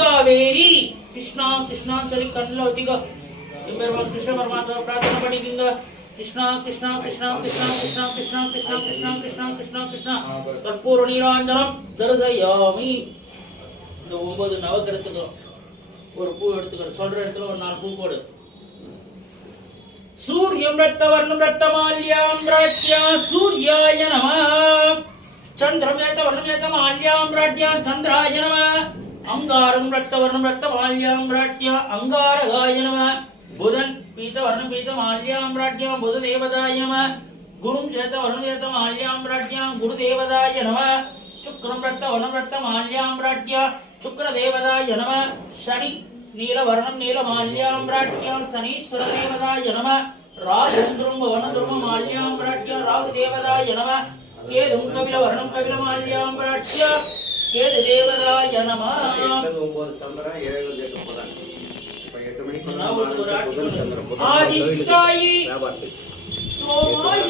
காவேரி கிருஷ்ணா கிருஷ்ணா சொல்லி கண்ணில் வச்சுக்கோ. கிருஷ்ண பரமாத்மா பிரார்த்தனை பண்ணிக்கோங்க. கிருஷ்ணா கிருஷ்ணா கிருஷ்ணா கிருஷ்ணா கிருஷ்ணா கிருஷ்ணா கிருஷ்ணா கிருஷ்ணா கிருஷ்ணா கிருஷ்ணா கிருஷ்ணா கற்பூர நீராஞ்சனம் தரிசயாமி. இந்த 9 நவக்கிரகத்துக்கும் ஒரு பூ எடுத்துக்கோ. சொல்ற இடத்துல ஒரு 4 பூ போடு. சூர்யம் ரத்தவர்ணம் ரத்தமால்யாம் ராஜ்யா சூர்யாய நமः. சந்திரம் ரத்தவர்ணம் ரத்தமால்யாம் ராஜ்யா சந்திராய நமः. அங்காரம் ரத்தவர்ணம் ரத்தமால்யாம் ராஜ்யா அங்காரகாய நமः. புதன் பீதவர்ணம் பீதமால்யாம் ராஜ்யா புததேவதாய நமः. குரும் ரத்தவர்ணம் ரத்தமால்யாம் ராஜ்யா குருதேவதாய நமः. சுக்ரம் ரத்தவர்ணம் ரத்தமால்யாம் ராஜ்யா சுக்ரதேவதாய நமः. சனி நீலவர்ணம் நீலமால்யாம் ராஜ்யாம் சனீஸ்வர தேவதாய நமः. ராகும் துரும்பவனம் மால்யாம் ராஜ்யா ராகு தேவதாய நமः. கேதும் கபிலவர்ணம் கபிலமால்யாம் ராஜ்யா கேது தேவதாய நமः. 9 சந்திரன் 7 புதன். இப்ப 8 மணிக்கு ஆதித்யாயி சோமாயி